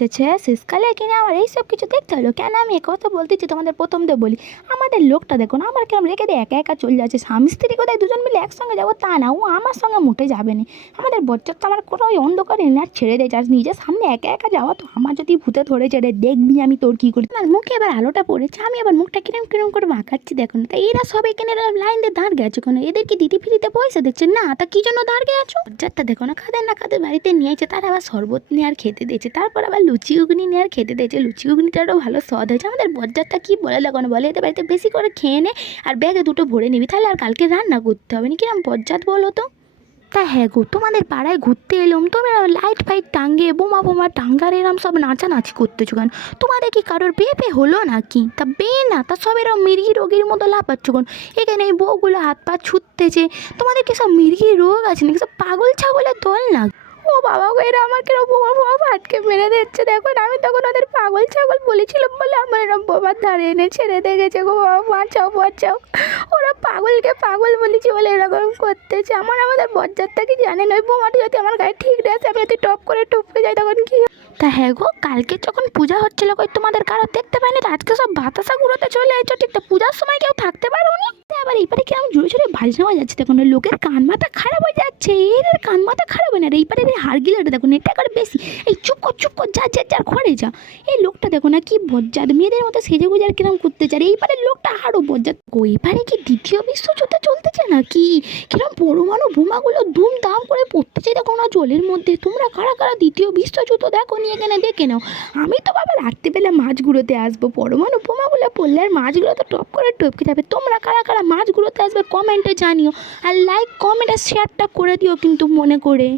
হয়েছে শেষকালে কিনা আমার এইসব কিছু দেখতে হলো কেন? আমি কথা বলতেছি তোমাদের প্রথম দিয়ে বলি, আমাদের লোকটা দেখো না, আমার কেমন রেখে দিয়ে একা একা চলে যাচ্ছে। স্বামী স্ত্রী কোথায় দুজন মিলে একসঙ্গে যাবো তা না, ও আমার সঙ্গে মোটে যাবে না। আমাদের বজ্জাত তো আমার কোনো ওই অন্ধকারে না ছেড়ে দেয়, আর নিজের সামনে একা একা যাওয়া, তো আমার যদি ভূতে ধরে ছেড়ে দেখবি আমি তোর কী করি। আমার মুখে এবার আলোটা পড়েছে, আমি এবার মুখটা কিরম কিরম করে মাখাচ্ছি দেখো না। তা এরা সব এখানে লাইন দিয়ে দাঁড় গেছে কোনো, এদের কি দিদি ফিরিতে পয়সা দিচ্ছে না? তা কি জন্য দাঁড় গেছো? বজ্জাতটা দেখো না, কাদের বাড়িতে নিয়েছে, তার আবার শরবত নিয়ে আর খেতে দিয়েছে, তারপর আবার লুচি ঘুগনি নিয়ে আর খেতে দিয়েছে। লুচি ঘুগনিটারও ভালো স্বাদ হয়েছে। আমাদের বজ্জাতটা কি বলে দেখো না, বলে এদের বাড়িতে বেশি করে খেয়ে নে আর ব্যাগে দুটো ভরে নিবি, তাহলে আর কালকে রান্না করতে হবে না। কিরম বজ্জাত বলো তো? তা হ্যাঁ গো, তোমাদের পাড়ায় ঘুরতে এলাম, তোমরা লাইট ফাইট টাঙ্গে বোমা টাঙ্গার এরম সব নাচানাচি করতেছো কেন? তোমাদের কি কারোর বিয়ে হলো নাকি? তা বিয়ে না, তা সব এরম মির্গি রোগীর মতো লাফাচ্ছ কেন? এখানে এই বউগুলো হাত পা ছুটতেছে, তোমাদের কি সব মির্গি রোগ আছে নাকি? সব পাগল ছাগলের দল না? ও বাবা গো, এরা আমার কিরম বোমা ফাটকে মেরে দিচ্ছে দেখো না। আমি তখন ওদের পাগল ছাগল বলেছিলাম বলে আমার এরম বোমার ধারে এনে ছেড়ে দিয়ে গেছে গো। বাবা বাঁচাও, ওরা পাগলকে পাগল বলেছি বলে এরকম করতেছে। আমাদের বজ্জাতটা কি জানেন, ওই বোমাটা যদি আমার গায়ে ঠিক রেখে আমি যদি টপ করে টপকে যাই তখন কি? তা হ্যাঁ গো, কালকে যখন পূজা হচ্ছিল কই তোমাদের কারো দেখতে পাইনি, তো আজকে সব বাতাসা গুঁড়োতে চলে এসেছো। ঠিক, তা পূজার সময় কেউ থাকতে পারোনি? আবার এইবারে কিরম জোরে বাজি নেওয়া যাচ্ছে দেখুন, লোকের কান মাথা খারাপ হয়ে যাচ্ছে। এর কান মাথা খারাপ হয় না রে, এইবারে হারগিলাটা দেখুন, এটা করে বেশি। এই চুপ কর যা ঘরে যা। এই লোকটা দেখো না কি বজ্জাত, মেয়েদের মতো সেজে গুজে আর কিরম করতে চায়। এইবারে লোকটা আরও বজ্জাত। এইবারে কি দ্বিতীয় বিশ্বযুদ্ধ চলতেছে নাকি? কিরম পরমাণু বোমাগুলো দুমদাম করে পড়তেছে দেখো না জলের মধ্যে। তোমরা কারা কারা দ্বিতীয় বিশ্বযুদ্ধ দেখো নি এখানে দেখে নাও। আমি তো বাবা রাত্রিবেলা মাছগুলোতে আসবো, পরমাণু বোমাগুলো পড়লে আর মাছগুলো তো টপ করে টপকে যাবে। তোমরা কারা কারা মাছগুলোতে আসবে কমেন্টে জানিও, আর লাইক কমেন্ট আর শেয়ারটা করে দিও কিন্তু মনে করে।